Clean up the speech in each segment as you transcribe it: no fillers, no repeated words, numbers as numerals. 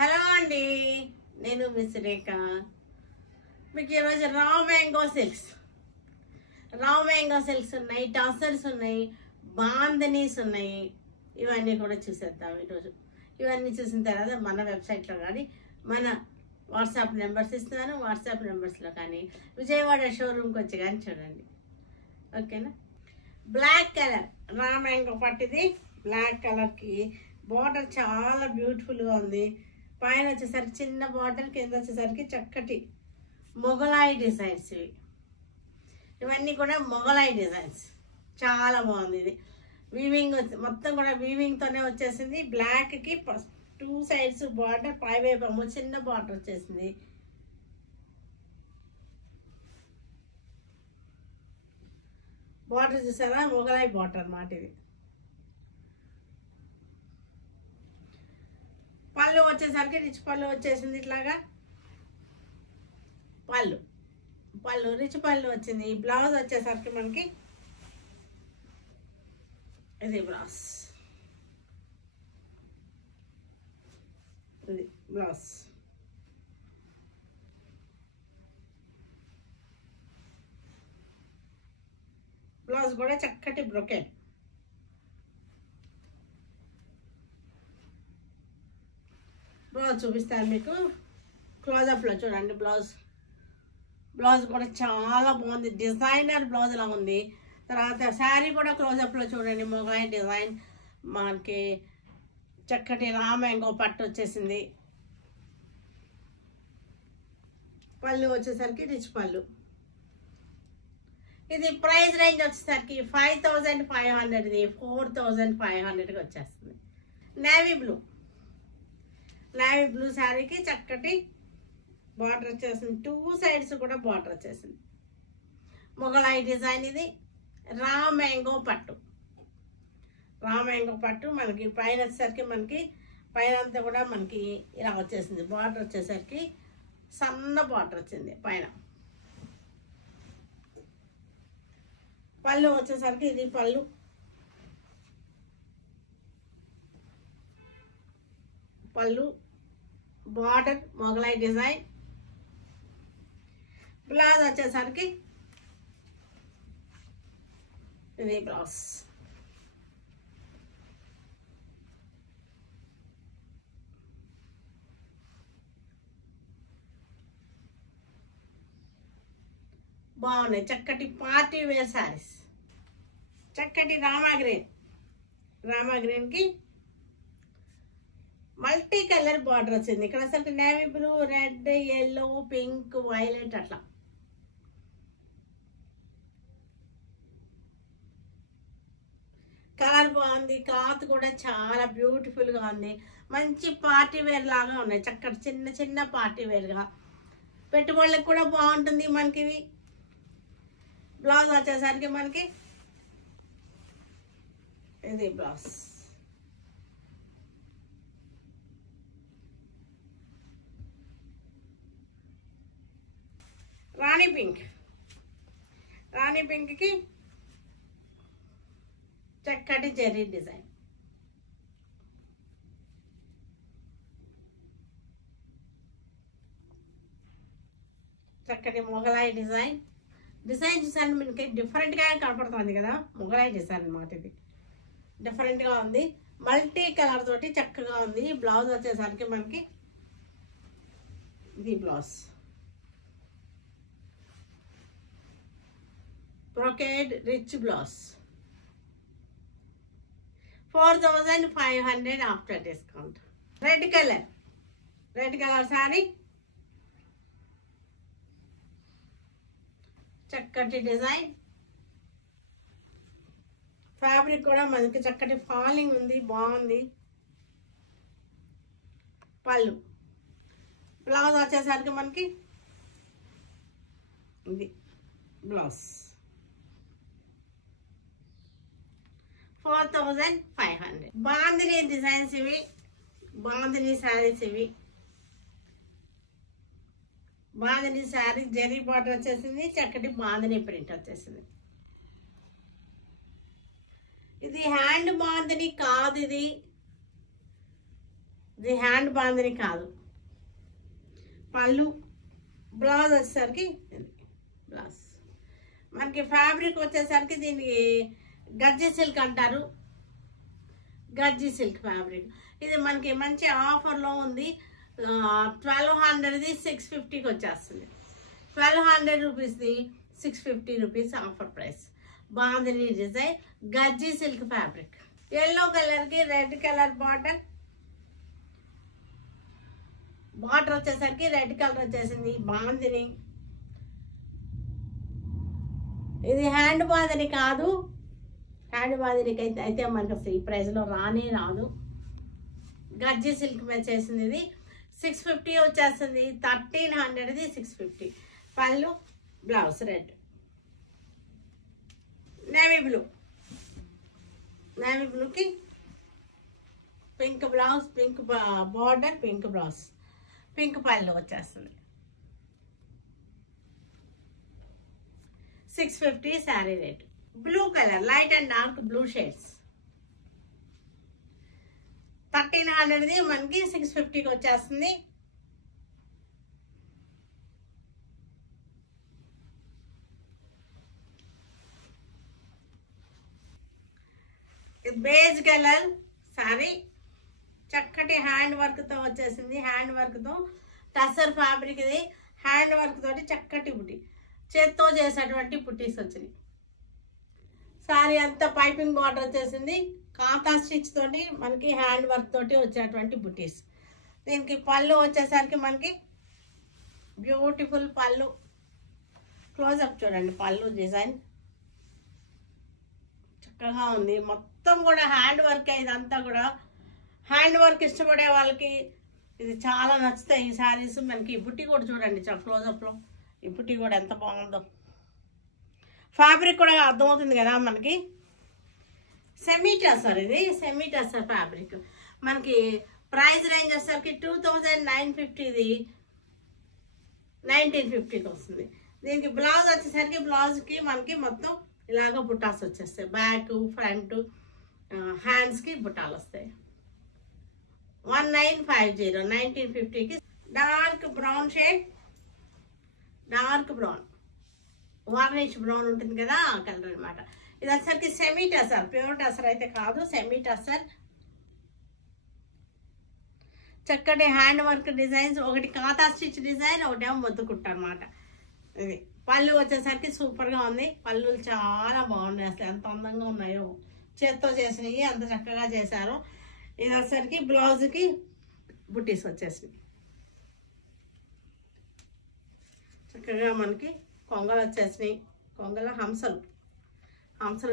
Hello అండి, నేను miss రేఖ. మీకు ఈరోజు రావ్ మ్యాంగో సిల్క్స్ ఉన్నాయి, టాసర్స్ ఉన్నాయి, బాందనీస్ ఉన్నాయి. ఇవన్నీ కూడా చూసేద్దాం ఈరోజు. ఇవన్నీ చూసిన తర్వాత మన వెబ్సైట్లో కానీ మన వాట్సాప్ నెంబర్స్ ఇస్తున్నాను, వాట్సాప్ నెంబర్స్లో కానీ విజయవాడ షోరూమ్కి వచ్చి కానీ చూడండి. ఓకేనా? బ్లాక్ కలర్ రా మ్యాంగో పట్టిది. బ్లాక్ కలర్కి బార్డర్ చాలా బ్యూటిఫుల్గా ఉంది. పైన వచ్చేసరికి చిన్న బార్డర్, కింద వచ్చేసరికి చక్కటి మొగలాయి డిజైన్స్. ఇవన్నీ కూడా మొగలాయి డిజైన్స్. చాలా బాగుంది. ఇది వీవింగ్ మొత్తం కూడా వీవింగ్తోనే వచ్చేసింది. బ్లాక్కి 2 సైడ్స్ బార్డర్, పైవైపు చిన్న బార్డర్ వచ్చేసింది. బార్డర్ చూసారా? మొగలాయి బార్డర్ అన్నమాట ఇది. పళ్ళు వచ్చేసరికి రిచ్ పళ్ళు వచ్చేసింది. ఇట్లాగా పళ్ళు రిచ్ పళ్ళు వచ్చింది. బ్లౌజ్ వచ్చేసరికి మనకి ఇది బ్లౌజ్, ఇది బ్లౌజ్. బ్లౌజ్ కూడా చక్కటి బ్రొకెట్. బ్లౌజ్ చూపిస్తాను మీకు క్లోజప్లో. చూడండి బ్లౌజ్ కూడా చాలా బాగుంది. డిజైనర్ బ్లౌజ్ లా ఉంది. తర్వాత శారీ కూడా క్లోజప్లో చూడండి. మొగలాయి డిజైన్, మనకి చక్కటి రా మ్యాంగో పట్టు వచ్చేసింది. పళ్ళు వచ్చేసరికి రిచ్ పళ్ళు. ఇది ప్రైస్ రేంజ్ వచ్చేసరికి 5500, ఇది 4500కి వచ్చేస్తుంది. నేవీ బ్లూ శారీకి చక్కటి బార్డర్ వచ్చేసింది. 2 సైడ్స్ కూడా బార్డర్ వచ్చేసింది. మొగలాయి డిజైన్. ఇది రా మ్యాంగో పట్టు. మనకి పైన వచ్చేసరికి మనకి పైన అంతా కూడా మనకి ఇలా వచ్చేసింది. బార్డర్ వచ్చేసరికి సన్న బార్డర్ వచ్చింది పైన. పళ్ళు వచ్చేసరికి ఇది పళ్ళు బార్డర్ మొగలాయి డిజైన్. బ్లౌజ్ వచ్చేసరికి ఇది బ్లౌజ్. బాగున్నాయి. చక్కటి పార్టీ వేర్ శారీస్. చక్కటి రామా గ్రీన్కి మల్టీ కలర్ బార్డర్ వచ్చింది. ఇక్కడ అసలు navy blue, red, yellow, pink, violet అట్లా. కలర్ బాగుంది. క్లాత్ కూడా చాలా బ్యూటిఫుల్గా ఉంది. మంచి పార్టీ వేర్ లాగా ఉన్నాయి. చక్కటి చిన్న పార్టీ వేర్గా పెట్టుబడులకు కూడా బాగుంటుంది మనకి. ఇవి బ్లౌజ్ వచ్చేసరికి మనకి ఇది బ్లౌజ్. రాణి పింక్కి చక్కటి జెర్రీ డిజైన్. చక్కటి మొగలాయి డిజైన్ చూసాను. మనకి డిఫరెంట్గా కనపడుతుంది కదా, మొగలాయి డిజైన్ అన్నమాట. ఇది డిఫరెంట్గా ఉంది. మల్టీ కలర్ తోటి చక్కగా ఉంది. బ్లౌజ్ వచ్చేసరికి మనకి ఇది blouse. Brocade rich blouse. 4500 after discount. Red colour sari. చక్కటి డిజైన్. ఫ్యాబ్రిక్ కూడా మనకి చక్కటి ఫాలింగ్ ఉంది, బాగుంది. పళ్ళు. బ్లౌజ్ వచ్చేసరికి మనకి ఇది బ్లౌజ్. 4500. బాందిని డిజైన్స్ ఇవి, బాందిని శారీస్ ఇవి. బాందిని శారీ జరీ బార్డర్ వచ్చేసింది. చక్కటి బాందిని ప్రింట్ వచ్చేసింది. ఇది హ్యాండ్ బాందిని కాదు, ఇది ఇది హ్యాండ్ బాందిని కాదు. పళ్ళు, బ్లౌజ్ వచ్చేసరికి బ్లౌజ్. మనకి ఫ్యాబ్రిక్ వచ్చేసరికి దీనికి గజ్జి సిల్క్ అంటారు. గజ్జి సిల్క్ ఫ్యాబ్రిక్. ఇది మనకి మంచి ఆఫర్లో ఉంది. 1200ది 650కి వచ్చేస్తుంది. 1200 రూపీస్ది 650 rupees offer price. Bandhani design, గజ్జి సిల్క్ ఫ్యాబ్రిక్. ఎల్లో కలర్కి రెడ్ కలర్ బార్డర్. బార్డర్ వచ్చేసరికి రెడ్ కలర్ వచ్చేసింది. బాందిని. ఇది హ్యాండ్ బాందిని కాదు. హ్యాండ్ బాందినికి అయితే మనకు అసలు ఈ ప్రైస్లో రానే రాదు. గజ్జి సిల్క్ మీద చేసింది. ఇది 650 వచ్చేస్తుంది. 1300ది 650. పళ్ళు, blouse red. Navy blue. Navy బ్లూకి pink blouse, pink border, pink blouse, pink పళ్ళు వచ్చేస్తుంది. 650 sari rate. Blue colour, light and dark blue shades. 1300ది మనకి 650కి వచ్చేస్తుంది. బేజ్ కలర్ సారీ, చక్కటి హ్యాండ్ వర్క్తో వచ్చేసింది. హ్యాండ్ వర్క్తో టసర్ ఫ్యాబ్రిక్. ఇది హ్యాండ్ వర్క్ తోటి చక్కటి బుట్టి, చేత్తో చేసేటువంటి బుట్టీస్ వచ్చినాయి. సారీ అంతా పైపింగ్ బార్డర్ వచ్చేసింది. కాంతా స్టిచ్ తోటి మనకి హ్యాండ్ వర్క్ తోటి వచ్చేటువంటి బుటీస్. దీనికి పళ్ళు వచ్చేసరికి మనకి బ్యూటిఫుల్ పళ్ళు. క్లోజప్ చూడండి, పళ్ళు డిజైన్ చక్కగా ఉంది. మొత్తం కూడా హ్యాండ్ వర్క్. ఇదంతా కూడా హ్యాండ్ వర్క్ ఇష్టపడే వాళ్ళకి ఇది చాలా నచ్చుతాయి ఈ శారీస్. మనకి ఈ బుట్టి కూడా చూడండి క్లోజప్లో. ఈ బుట్టి కూడా ఎంత బాగుందో. ఫ్యాబ్రిక్ కూడా అర్థమవుతుంది కదా మనకి. సెమీ టసర్. ఇది సెమీ టసర్ ఫ్యాబ్రిక్. మనకి ప్రైస్ రేంజ్ వచ్చేసరికి 2950ది 1950కి వస్తుంది. దీనికి బ్లౌజ్ వచ్చేసరికి బ్లౌజ్కి మనకి మొత్తం ఇలాగ బుట్టాస్ వచ్చేస్తాయి. బ్యాక్, ఫ్రంట్, హ్యాండ్స్కి బుట్టాలు వస్తాయి. 1950 1950కి. Dark brown shade, dark brown, varnish brown ఉంటుంది కదా ఆ కలర్ అనమాట. ఇది వచ్చేసరికి సెమీ టసర్. ప్యూర్ టసర్ అయితే కాదు, సెమీ టసర్. చక్కటి హ్యాండ్ వర్క్ డిజైన్స్. ఒకటి కాతా స్టిచ్ డిజైన్, ఒకటేమో మొత్తుకుంటా అనమాట. ఇది పళ్ళు వచ్చేసరికి సూపర్గా ఉంది. పళ్ళు చాలా బాగున్నాయి. అసలు ఎంత అందంగా ఉన్నాయో. చేత్తో చేసినవి అంత చక్కగా చేశారు. ఇది వచ్చేసరికి బ్లౌజ్కి బుట్టీస్ వచ్చేసినాయి. చక్కగా మనకి కొంగలు వచ్చేసినాయి. కొంగల హంసలు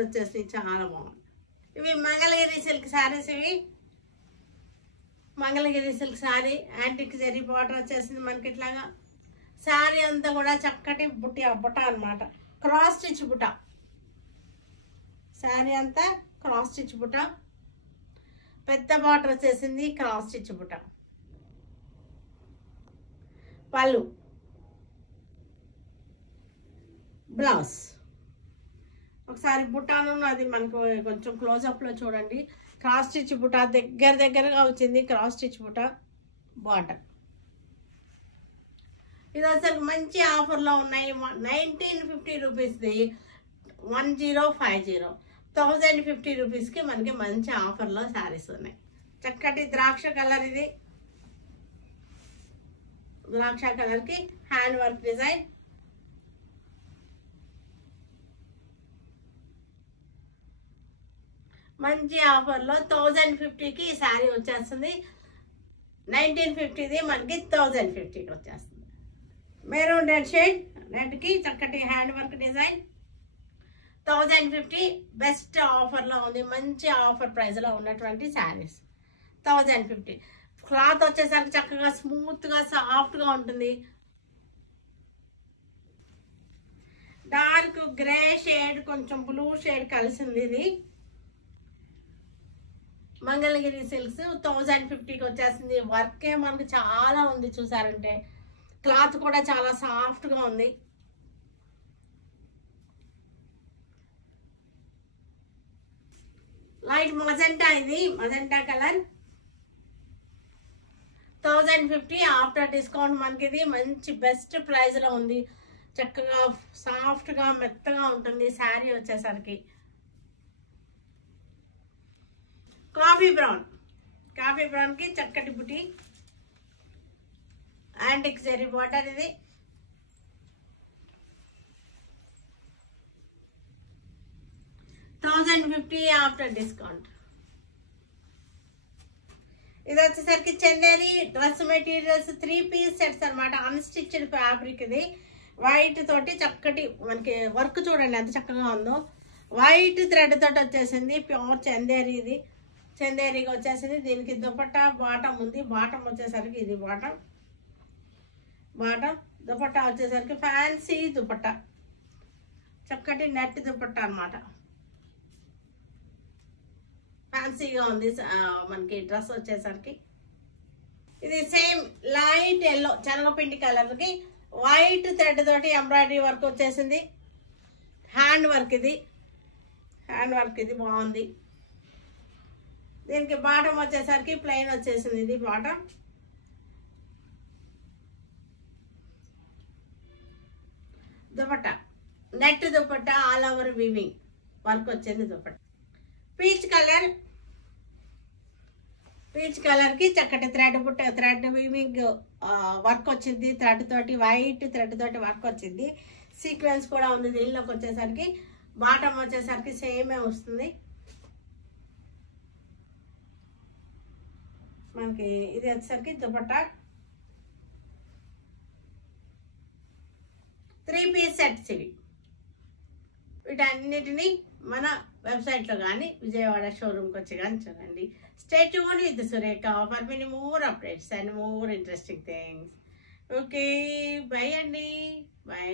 వచ్చేసినాయి. చాలా బాగుంది. ఇవి మంగళగిరి సిల్క్ శారీస్. ఇవి Mangalagiri silk sari. Antique zari border వచ్చేసింది మనకి. ఇట్లాగా శారీ అంతా కూడా చక్కటి బుట్ట అనమాట. క్రాస్ స్టిచ్ బుట్ట. శారీ అంతా క్రాస్ స్టిచ్ బుట్ట. పెద్ద బార్డర్ వచ్చేసింది. క్రాస్ స్టిచ్ బుట్ట. పళ్ళు, బ్లౌజ్. ఒకసారి బుట్టాను అది మనకు కొంచెం క్లోజప్లో చూడండి. క్రాస్ స్టిచ్ బుట్ట దగ్గరగా వచ్చింది. క్రాస్ స్టిచ్ బుట్ట బార్డర్. ఇది వచ్చేసరికి మంచి ఆఫర్లో ఉన్నాయి. 1950 రూపీస్ది 1050 1050 రూపీస్కి మనకి మంచి ఆఫర్లో శారీస్ ఉన్నాయి. చక్కటి ద్రాక్ష కలర్. ఇది ద్రాక్ష కలర్కి హ్యాండ్ వర్క్ డిజైన్. మంచి ఆఫర్లో 1050కి ఈ శారీ వచ్చేస్తుంది. 1950ది మనకి 1050కి వచ్చేస్తుంది. Maroon red shade. రెడ్కి చక్కటి హ్యాండ్ వర్క్ డిజైన్. 1050 బెస్ట్ ఆఫర్లో ఉంది. మంచి ఆఫర్ ప్రైస్లో ఉన్నటువంటి శారీస్ 1050. క్లాత్ వచ్చేసరికి చక్కగా స్మూత్గా సాఫ్ట్గా ఉంటుంది. డార్క్ గ్రే షేడ్, కొంచెం బ్లూ షేడ్ కలిసింది. ఇది మంగళగిరి సిల్క్స్ 1050కి వచ్చేసింది. వర్కే మనకు చాలా ఉంది చూసారంటే. క్లాత్ కూడా చాలా సాఫ్ట్గా ఉంది. Light magenta. ఇది మజెంటా కలర్. 1050 after discount. మనకి ఇది మంచి బెస్ట్ ప్రైస్ లో ఉంది. చక్కగా సాఫ్ట్ గా మెత్తగా ఉంటుంది శారీ వచ్చేసరికి. కాఫీ బ్రౌన్ కి చక్కటి బుటీ యాంటిక్ జరీ బార్డర్. ఇది $1050 ఆఫ్టర్ డిస్కౌంట్. ఇది వచ్చేసరికి Chanderi dress materials 3 piece sets అనమాట. Unstitched fabric. ఇది వైట్ తోటి చక్కటి మనకి వర్క్ చూడండి ఎంత చక్కగా ఉందో. వైట్ థ్రెడ్ తోటి వచ్చేసింది. ప్యూర్ చందేరి. ఇది చందేరిగా వచ్చేసింది. దీనికి దుపట్టా బాటమ్ ఉంది. బాటమ్ వచ్చేసరికి ఇది బాటమ్ దుపట్టా వచ్చేసరికి ఫ్యాన్సీ దుపట్టా, చక్కటి నెట్ దుపట్టా అనమాట. ఫ్యాన్సీగా ఉంది మనకి డ్రెస్ వచ్చేసరికి. ఇది సేమ్ లైట్ ఎల్లో శనగపిండి కలర్ కి వైట్ థ్రెడ్ తోటి ఎంబ్రాయిడరీ వర్క్ వచ్చేసింది. హ్యాండ్ వర్క్ ఇది బాగుంది. దీనికి బాటమ్ వచ్చేసరికి ప్లెయిన్ వచ్చేసింది. ఇది bottom. Dupatta net dupatta all over weaving work వచ్చింది దుపట్టా. పీచ్ కలర్ కి చక్కటి థ్రెడ్ వీవింగ్ వర్క్ వచ్చింది. థ్రెడ్ తోటి వైట్ థ్రెడ్ తోటి వర్క్ వచ్చింది. సీక్వెన్స్ కూడా ఉంది. దీనిలోకి వచ్చేసరికి బాటమ్ వచ్చేసరికి సేమే వస్తుంది మనకి. ఇది వచ్చేసరికి దుపట్టా 3 పీస్ సెట్స్. ఇవి వీటన్నిటిని మన వెబ్సైట్లో కానీ విజయవాడ షోరూమ్కి వచ్చి కానీ చూడండి. Stay tuned with Surekha for many more updates and more interesting things. Okay, by అండి, బై.